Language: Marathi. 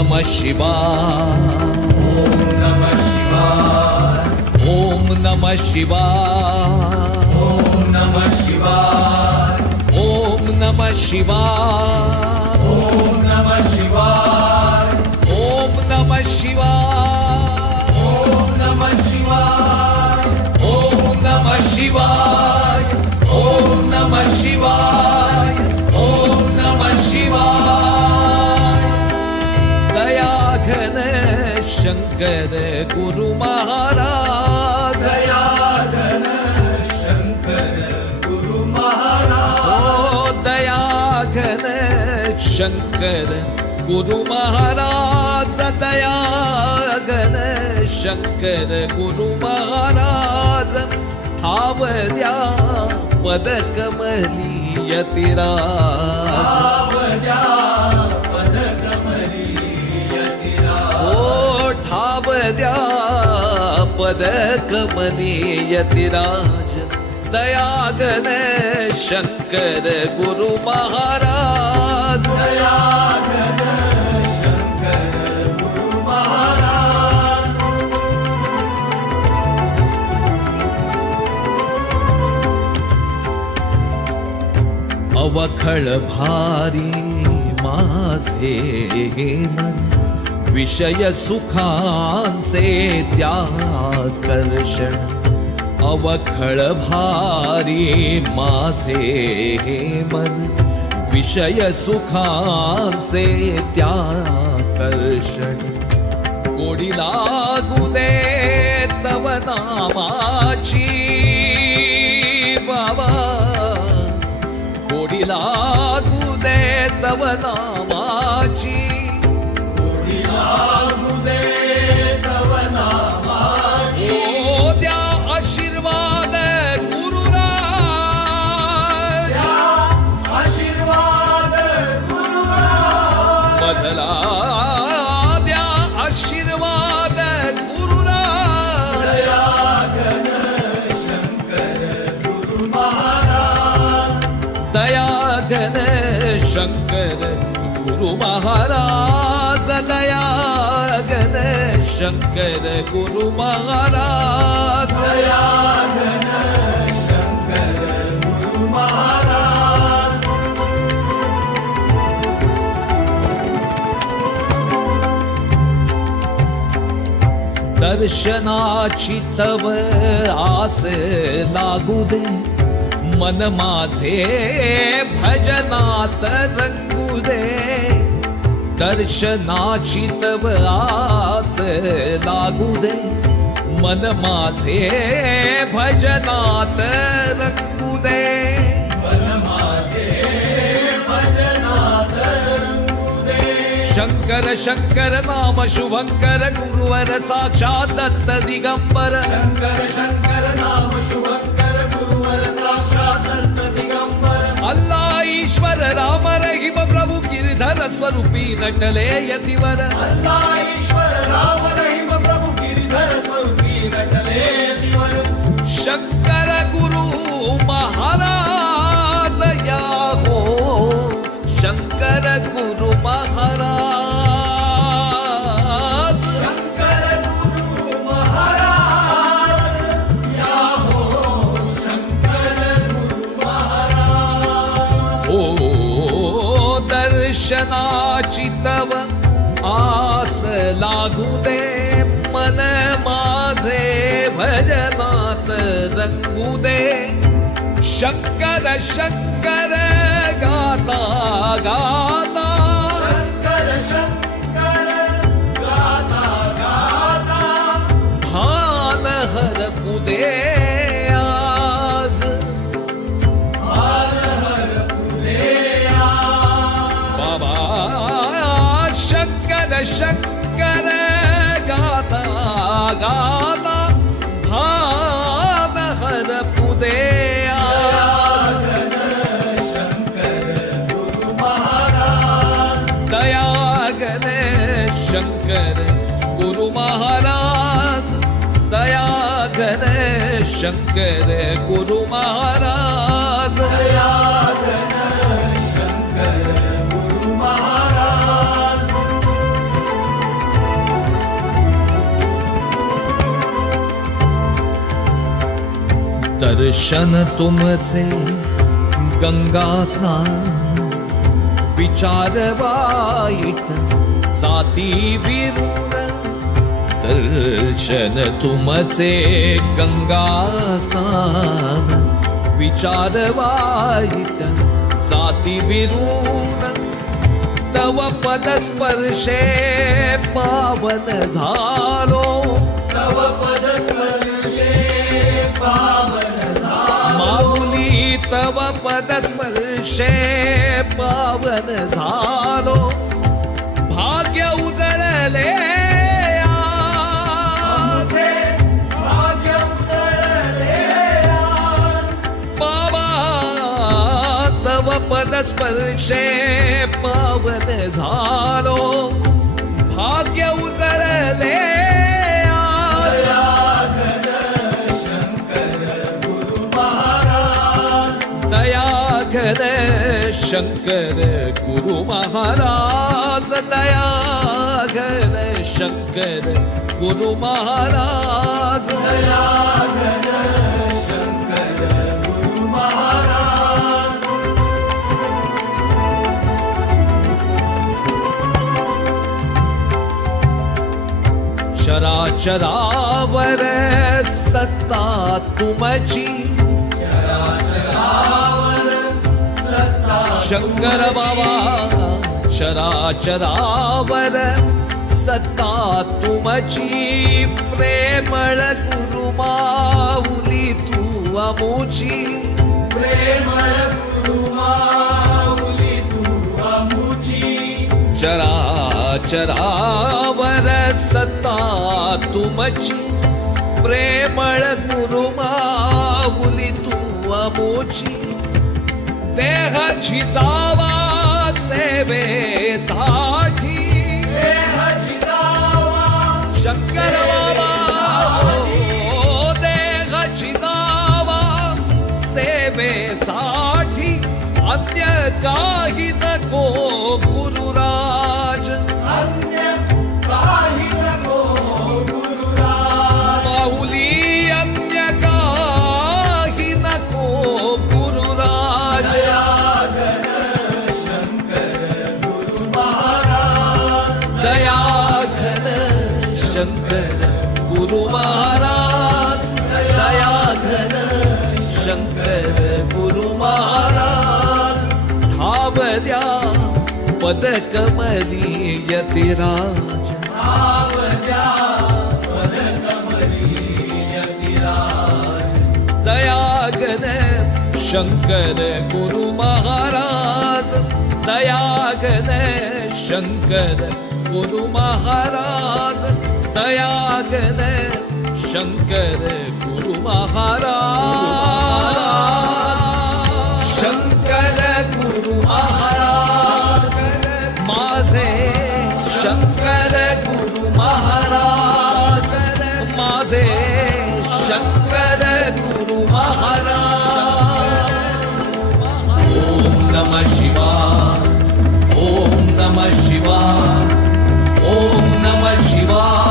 नमः शिवाय, ओम नमः शिवाय, ओम नमः शिवाय, ओम नमः शिवाय, ओम नमः शिवाय, ओम नमः शिवाय, ओम नमः शिवाय, ओम नमः शिवाय, ओम नमः शिवाय, ओम नमः शिवाय, ओम नमः शिवाय। दया घन शंकर गुरु महाराज, दया घन शंकर गुरु महाराज, ओ दया घन शंकर गुरु महाराज, दया घन शंकर गुरु महाराज, ठावल्या पदकमली यतिराज, आवद्या पदकमली यतिराज, ओ ठावल्या पदकमली यतिराज, दया घन शंकर गुरु महाराज, दया घन शंकर गुरु महाराज, अवखळ भारी माझे हे मन, विषय सुखांचे त्याकर्षण, अवखळ भारी माझे हे मन, विषय सुखांचे त्याकर्षण, गोडी लागू दे तव नामाची बाबा, गोडी लागू दे तव नामाची, गोडी लागू दे तव नामाची, ओ द्या आशीर्वाद गुरुराज, द्या आशीर्वाद गुरुराज, मधला द्या आशीर्वाद गुरुराज, दया घन शंकर गुरु महाराज, दया घन शंकर गुरु महाराज, दया घन शंकर गुरु महाराज, दया घन शंकर गुरु महाराज, दर्शनाची तव आस लागू दे, मन माझे भजनात रंगू दे, दर्शनाची तव आस लागू दे, मन माझे भजनात रंगू दे, मन माझे भजनात रंगू दे, शंकर शंकर नाम शुभंकर गुरुवर साक्षात दत्त दिगंबर, शंकर शंकर नाम शुभंकर गुरुवर साक्षात दत्त दिगंबर, अल्लाह ईश्वर राम रहीम प्रभु गिरधर स्वरूपी नटले यतिवर, अल्लाह ईश्वर राम रहीम प्रभु गिरिधर स्वरूपी नटले दिवर, शंकर गुरु महाराज या हो, शंकर गुरु महाराज, शंकर गुरु महाराज या हो, शंकर गुरु महाराज, ओ दर्शनाची तव आस लागू दे, मन माझे भजनात रंगू दे, शंकर शंकर गाता गाता, शंकर शंकर गाता गाता, भान हरपू दे आज, भान हरपू दे आज, बाबा शंकर शंकर गाता गाता, भान हरपू दे आज, शंकर गुरु महाराज, दया घन शंकर गुरु महाराज, दया घन शंकर गुरु महाराज, दया घन शंकर गुरु महाराज, दर्शन तुमचे गंगा स्नान विचार वाईट साती विरून दर्शन तुमचे गंगा स्नान विचार वाईट साती विरून तव पद स्पर्शे पावन झालो तव पद स्पर्शे पावन झालो माऊली तव पद स्पर्शे पावन झालो भाग्य उजळले आमचे भाग्य उजळले बाबा तव पद स्पर्शे पावन झालो भाग्य उजळले दयाघन शंकर गुरु महाराज दयाघन शंकर गुरु महाराज दयाघन शंकर गुरु महाराज चराचरावर सत्ता तुमची शंकर बाबा चराचरावर सत्ता तुमची प्रेमळ गुरु माऊली तू अमुची प्रेमळ गुरु माऊली तू अमुची चराचरावर सत्ता तुमची प्रेमळ गुरु माऊली तू अमुची देहाची जावा सेवेसाठी देहाची जावा शंकर बाबा हो देहाची जावा सेवेसाठी अन्य काही नको गुरुराज अन्य काही नको गुरुराज माऊली अन्य काही नको गुरुराज दयाघन शंकर गुरु महाराज दयाघन शंकर गुरु महाराज दयाघन शंकर गुरु महाराज ठाव द्या पदकमली यतिराज भाव द्या पदकमली यतिराज दयाघन शंकर गुरु महाराज दयाघन शंकर गुरु महाराज दयाघन शंकर गुरु महाराज शंकर गुरु महाराज माझे शंकर गुरु महाराज माझे शंकर गुरु महाराज ओम नमः शिवाय ओम नमः शिवाय ओम नमः शिवाय